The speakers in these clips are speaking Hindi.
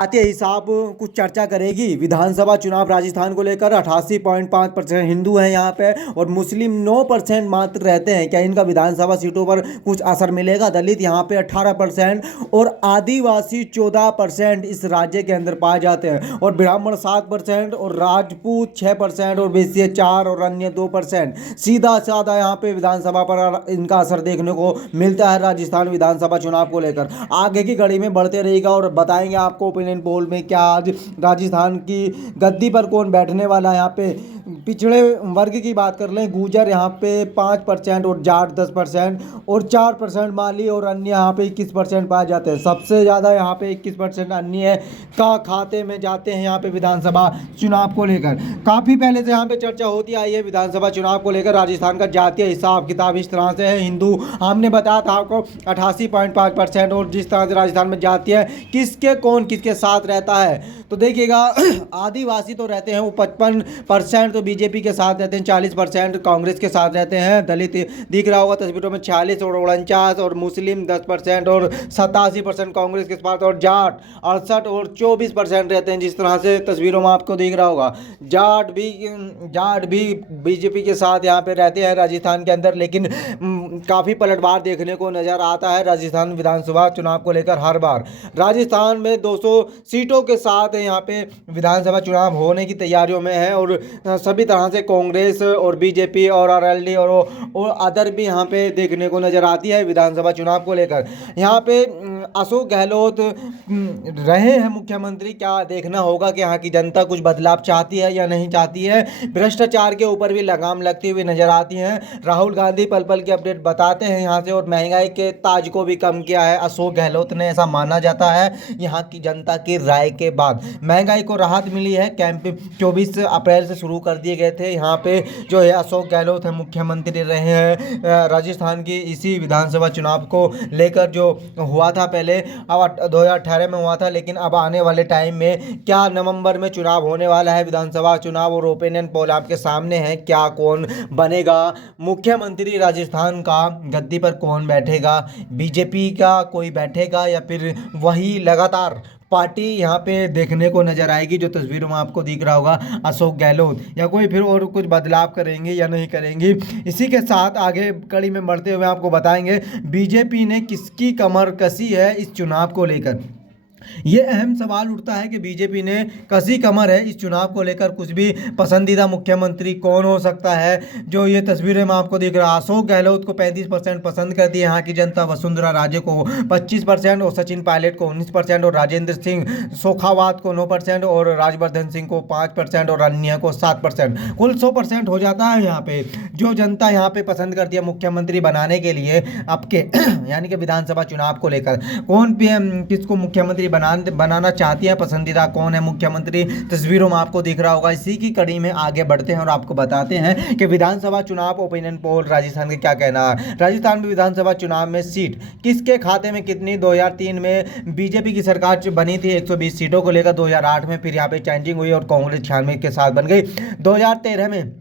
आते हिसाब कुछ चर्चा करेगी। विधानसभा चुनाव राजस्थान को लेकर 88.5% हिंदू हैं यहाँ पे और मुस्लिम 9% मात्र रहते हैं। क्या इनका विधानसभा सीटों पर कुछ असर मिलेगा? दलित यहाँ पे 18% और आदिवासी 14% इस राज्य के अंदर पाए जाते हैं और ब्राह्मण 7% और राजपूत 6% और वैश्य 4 और अन्य 2%। सीधा साधा यहाँ पे विधानसभा पर इनका असर देखने को मिलता है राजस्थान विधानसभा चुनाव को लेकर। आगे की घड़ी में बढ़ते रहेगा और बताएंगे आपको ओपिनियन पोल में क्या आज राजस्थान की गद्दी पर कौन बैठने वाला है। यहाँ पे पिछड़े वर्ग की बात कर लें, गुर्जर यहाँ पे 5% और जाट 10% और 4% माली और अन्य यहाँ पे 21% पाए जाते हैं। सबसे ज़्यादा यहाँ पे 21% अन्य का खाते में जाते हैं यहाँ पे विधानसभा चुनाव को लेकर। काफ़ी पहले से यहाँ पे चर्चा होती आई है विधानसभा चुनाव को लेकर। राजस्थान का जातीय हिसाब किताब इस तरह से है। हिंदू हमने बताया था आपको 88.5% और जिस तरह से राजस्थान में जातीय किसके कौन किसके साथ रहता है तो देखिएगा आदिवासी तो रहते हैं वो 55%, तो बीजेपी के साथ रहते हैं 40%, कांग्रेस के साथ रहते हैं। दलित दिख रहा होगा तस्वीरों में 46 और 49 और मुस्लिम 10% और 87% कांग्रेस के साथ और जाट 68 और 24% रहते हैं। जिस तरह से तस्वीरों में आपको दिख रहा होगा जाट भी बीजेपी के साथ यहाँ पे रहते हैं राजस्थान के अंदर। लेकिन काफ़ी पलटवार देखने को नज़र आता है राजस्थान विधानसभा चुनाव को लेकर। हर बार राजस्थान में 200 सीटों के साथ यहाँ पे विधानसभा चुनाव होने की तैयारियों में है और सभी तरह से कांग्रेस और बीजेपी और आरएलडी और अदर भी यहाँ पे देखने को नज़र आती है विधानसभा चुनाव को लेकर। यहाँ पे अशोक गहलोत रहे हैं मुख्यमंत्री। क्या देखना होगा कि यहाँ की जनता कुछ बदलाव चाहती है या नहीं चाहती है। भ्रष्टाचार के ऊपर भी लगाम लगती हुई नजर आती हैं। राहुल गांधी पल पल की अपडेट बताते हैं यहाँ से और महंगाई के ताज को भी कम किया है अशोक गहलोत ने, ऐसा माना जाता है। यहाँ की जनता की राय के बाद महंगाई को राहत मिली है। कैंप 24 अप्रैल से शुरू कर दिए गए थे। यहाँ पे जो है अशोक गहलोत है मुख्यमंत्री रहे हैं राजस्थान की। इसी विधानसभा चुनाव को लेकर जो हुआ था पहले, अब 2018 में हुआ था, लेकिन अब आने वाले टाइम में क्या नवंबर में चुनाव होने वाला है विधानसभा चुनाव और ओपिनियन पोल आपके सामने है। क्या कौन बनेगा मुख्यमंत्री राजस्थान का, गद्दी पर कौन बैठेगा, बीजेपी का कोई बैठेगा या फिर वही लगातार पार्टी यहाँ पे देखने को नजर आएगी जो तस्वीरों में आपको दिख रहा होगा अशोक गहलोत, या कोई फिर और कुछ बदलाव करेंगे या नहीं करेंगे। इसी के साथ आगे कड़ी में बढ़ते हुए आपको बताएंगे बीजेपी ने किसकी कमर कसी है इस चुनाव को लेकर। ये अहम सवाल उठता है कि बीजेपी ने कसी कमर है इस चुनाव को लेकर। कुछ भी पसंदीदा मुख्यमंत्री कौन हो सकता है जो ये तस्वीरें में आपको दिख रहा है। अशोक गहलोत को 35% पसंद करती है यहाँ की जनता, वसुंधरा राजे को 25% और सचिन पायलट को 19% और राजेंद्र सिंह शेखावत को 9% और राजवर्धन सिंह को 5% और अन्य को 7%। कुल 100% हो जाता है यहाँ पे जो जनता यहाँ पे पसंद करती है मुख्यमंत्री बनाने के लिए आपके यानी कि विधानसभा चुनाव को लेकर। कौन पीएम किसको मुख्यमंत्री बनाना चाहती है, पसंदीदा कौन है मुख्यमंत्री, तस्वीरों में आपको दिख रहा होगा। इसी की कड़ी में आगे बढ़ते हैं और आपको बताते हैं कि विधानसभा चुनाव ओपिनियन पोल राजस्थान के क्या कहना है। राजस्थान में विधानसभा चुनाव में सीट किसके खाते में कितनी। 2003 में बीजेपी की सरकार बनी थी 120 सीटों को लेकर। 2008 में फिर यहाँ पे चेंजिंग हुई और कांग्रेस 96 के साथ बन गई। 2013 में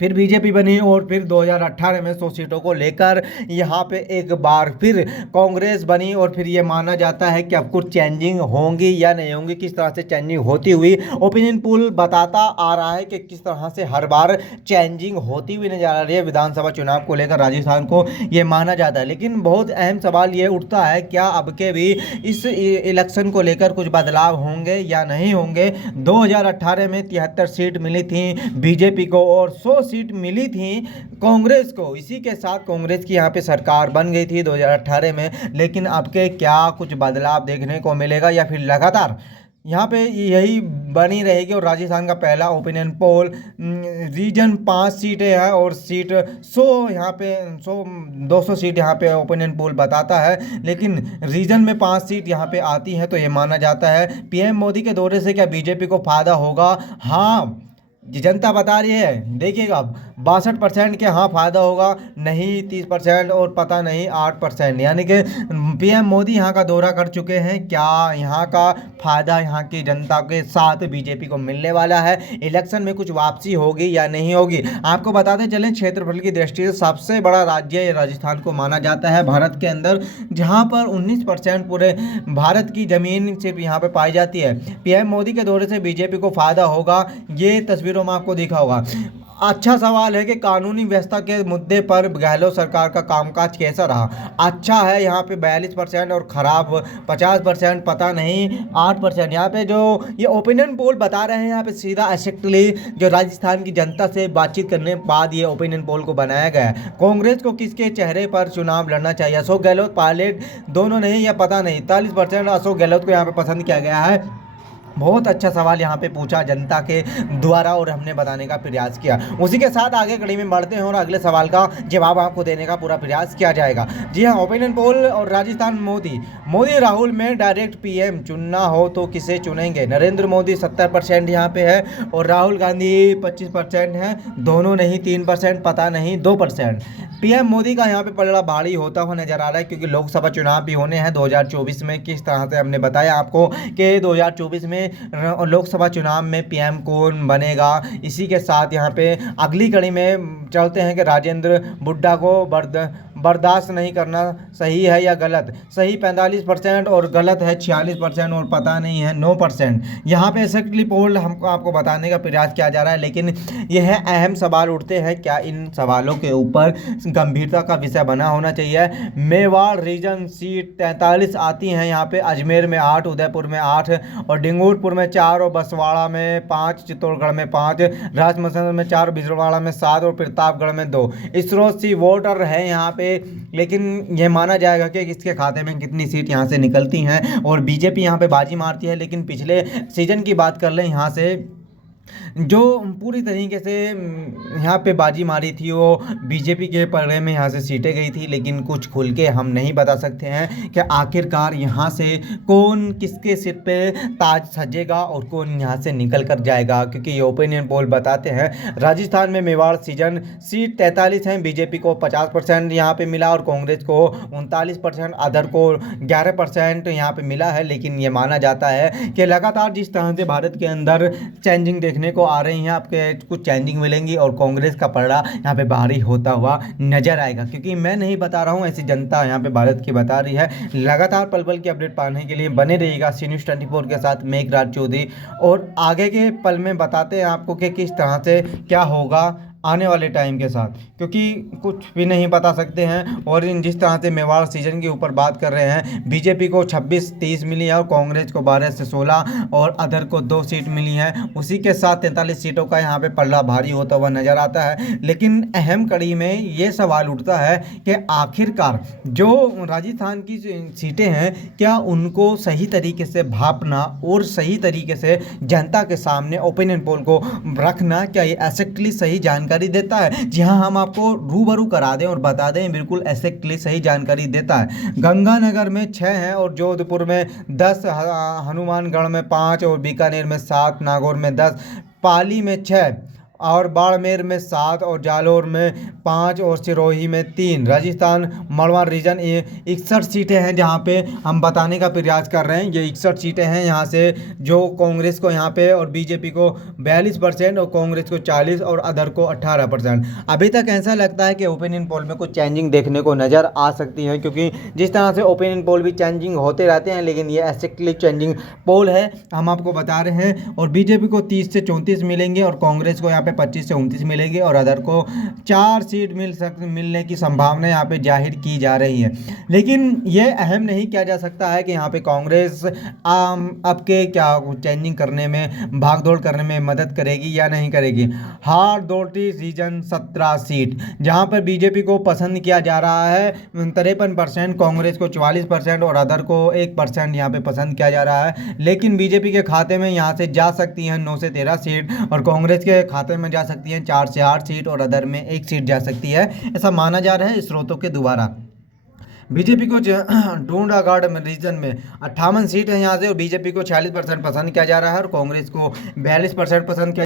फिर बीजेपी बनी और फिर 2018 में 100 सीटों को लेकर यहाँ पे एक बार फिर कांग्रेस बनी और फिर ये माना जाता है कि अब कुछ चेंजिंग होंगी या नहीं होंगी। किस तरह से चेंजिंग होती हुई ओपिनियन पोल बताता आ रहा है कि किस तरह से हर बार चेंजिंग होती हुई नजर आ रही है विधानसभा चुनाव को लेकर राजस्थान को, ये माना जाता है। लेकिन बहुत अहम सवाल ये उठता है क्या अब के भी इस इलेक्शन को लेकर कुछ बदलाव होंगे या नहीं होंगे। 2018 में 73 सीट मिली थी बीजेपी को और 100 सीट मिली थी कांग्रेस को। इसी के साथ कांग्रेस की यहाँ पे सरकार बन गई थी 2018 में। लेकिन अब के क्या कुछ बदलाव देखने को मिलेगा या फिर लगातार यहाँ पे यही बनी रहेगी। और राजस्थान का पहला ओपिनियन पोल रीजन 5 सीटें हैं और सीट 100 यहाँ पे 200 सीट यहाँ पे ओपिनियन पोल बताता है। लेकिन रीजन में 5 सीट यहाँ पे आती है तो ये माना जाता है पीएम मोदी के दौरे से क्या बीजेपी को फायदा होगा। हाँ, जनता बता रही है, देखिएगा 62% के हाँ फ़ायदा होगा, नहीं 30% और पता नहीं 8%। यानी कि पीएम मोदी यहाँ का दौरा कर चुके हैं। क्या यहाँ का फ़ायदा यहाँ की जनता के साथ बीजेपी को मिलने वाला है? इलेक्शन में कुछ वापसी होगी या नहीं होगी? आपको बताते चलें, क्षेत्रफल की दृष्टि से सबसे बड़ा राज्य राजस्थान को माना जाता है भारत के अंदर, जहाँ पर 19% पूरे भारत की ज़मीन सिर्फ यहाँ पे पाई जाती है। पीएम मोदी के दौरे से बीजेपी को फ़ायदा होगा, ये तस्वीरों में आपको दिखा होगा। अच्छा सवाल है कि कानूनी व्यवस्था के मुद्दे पर गहलोत सरकार का कामकाज कैसा रहा? अच्छा है यहाँ पे 42% और ख़राब 50%, पता नहीं 8%। यहाँ पे जो ये ओपिनियन पोल बता रहे हैं, यहाँ पे सीधा एक्जेक्टली जो राजस्थान की जनता से बातचीत करने के बाद ये ओपिनियन पोल को बनाया गया है। कांग्रेस को किसके चेहरे पर चुनाव लड़ना चाहिए, अशोक गहलोत, पायलट, दोनों नहीं या पता नहीं? 41% अशोक गहलोत को यहाँ पे पसंद किया गया है। बहुत अच्छा सवाल यहाँ पे पूछा जनता के द्वारा और हमने बताने का प्रयास किया। उसी के साथ आगे कड़ी में बढ़ते हैं और अगले सवाल का जवाब आपको देने का पूरा प्रयास किया जाएगा। जी हाँ, ओपिनियन पोल और राजस्थान मोदी राहुल में डायरेक्ट पीएम चुनना हो तो किसे चुनेंगे? नरेंद्र मोदी 70% यहाँ पे है और राहुल गांधी 25% है, दोनों नहीं 3%, पता नहीं 2%। पीएम मोदी का यहाँ पे पलड़ा भारी होता हुआ नजर आ रहा है, क्योंकि लोकसभा चुनाव भी होने हैं 2024 में। किस तरह से हमने बताया आपको कि 2024 में लोकसभा चुनाव में पीएम कौन बनेगा। इसी के साथ यहाँ पे अगली कड़ी में चलते हैं कि राजेंद्र हुड्डा को बर्दाश्त नहीं करना सही है या गलत? सही 45% और गलत है 46% और पता नहीं है 9%। यहाँ पे एक्जेक्टली पोल हमको आपको बताने का प्रयास किया जा रहा है, लेकिन यह अहम सवाल उठते हैं। क्या इन सवालों के ऊपर गंभीरता का विषय बना होना चाहिए? मेवाड़ रीजन सीट 43 आती हैं यहाँ पे। अजमेर में 8, उदयपुर में 8 और डिंगोरपुर में 4 और बसवाड़ा में 5, चित्तौड़गढ़ में 5, राजमसंद में 4, बिजरवाड़ा में 7 और प्रतापगढ़ में 2 स्रोत सी वोटर है यहाँ पे। लेकिन यह माना जाएगा कि किसके खाते में कितनी सीट यहाँ से निकलती हैं और बीजेपी यहाँ पे बाजी मारती है। लेकिन पिछले सीजन की बात कर लें, यहाँ से जो पूरी तरीके से यहाँ पे बाजी मारी थी वो बीजेपी के पलड़े में यहाँ से सीटें गई थी। लेकिन कुछ खुल के हम नहीं बता सकते हैं कि आखिरकार यहाँ से कौन किसके सिर पे ताज सजेगा और कौन यहाँ से निकल कर जाएगा, क्योंकि ये ओपिनियन पोल बताते हैं। राजस्थान में मेवाड़ सीजन सीट 43 हैं, बीजेपी को 50% यहाँ पे मिला और कांग्रेस को 39%, अदर को 11% यहाँ पे मिला है। लेकिन ये माना जाता है कि लगातार जिस तरह से भारत के अंदर चेंजिंग देखने को आ रही हैं, आपके कुछ चेंजिंग मिलेंगी और कांग्रेस का पलड़ा यहाँ पे भारी होता हुआ नजर आएगा। क्योंकि मैं नहीं बता रहा हूँ, ऐसी जनता यहाँ पे भारत की बता रही है। लगातार पल पल की अपडेट पाने के लिए बने रहिएगा सी न्यूज़ 24 के साथ। मेघराज चौधरी और आगे के पल में बताते हैं आपको कि किस तरह से क्या होगा आने वाले टाइम के साथ, क्योंकि कुछ भी नहीं बता सकते हैं। और इन जिस तरह से मेवाड़ सीजन के ऊपर बात कर रहे हैं, बीजेपी को 26-30 मिली है और कांग्रेस को 12 से 16 और अदर को 2 सीट मिली हैं। उसी के साथ 43 सीटों का यहाँ पे पल्ला भारी होता हुआ नजर आता है। लेकिन अहम कड़ी में ये सवाल उठता है कि आखिरकार जो राजस्थान की सीटें हैं, क्या उनको सही तरीके से भापना और सही तरीके से जनता के सामने ओपिनियन पोल को रखना, क्या ये एक्जेक्टली सही जानकारी देता है? जी हाँ, हम आपको रूबरू करा दें और बता दें, बिल्कुल एक्जेक्टली सही जानकारी देता है। गंगानगर में 6 हैं और जोधपुर में 10, हनुमानगढ़ में 5 और बीकानेर में 7, नागौर में 10, पाली में 6 और बाड़मेर में 7 और जालोर में 5 और सिरोही में 3। राजस्थान मड़वा रीजन 61 सीटें हैं जहां पे हम बताने का प्रयास कर रहे हैं। ये 61 सीटें हैं यहाँ से, जो कांग्रेस को यहाँ पे और बीजेपी को 42% और कांग्रेस को 40 और अदर को 18%। अभी तक ऐसा लगता है कि ओपिनियन पोल में कुछ चेंजिंग देखने को नज़र आ सकती है, क्योंकि जिस तरह से ओपिनियन पोल भी चेंजिंग होते रहते हैं, लेकिन ये एक्जेक्टली चेंजिंग पोल है, हम आपको बता रहे हैं। और बीजेपी को 30 से 34 मिलेंगे और कांग्रेस को यहाँ 25 से 29 मिलेंगे और अदर को 4 सीट मिलने की संभावना यहाँ पे जाहिर की जा रही है। लेकिन यह अहम नहीं किया जा सकता है कि यहाँ पे कांग्रेस अब के क्या चेंजिंग करने में, भागदौड़ करने में मदद करेगी या नहीं करेगी। हारदोटी रीजन 17 सीट जहाँ पर बीजेपी को पसंद किया जा रहा है 53%, कांग्रेस को 44% और अदर को 1% यहाँ पे पसंद किया जा रहा है। लेकिन बीजेपी के खाते में यहाँ से जा सकती हैं 9 से 13 सीट और कांग्रेस के खाते में जा सकती हैं 4 से 8 सीट और अदर में 1 सीट जा सकती है, ऐसा माना जा रहा है स्रोतों के द्वारा। बीजेपी को ढूंढागढ़ में रीजन में 58 सीट है यहाँ से और बीजेपी को 46% पसंद किया जा रहा है और कांग्रेस को 42% पसंद किया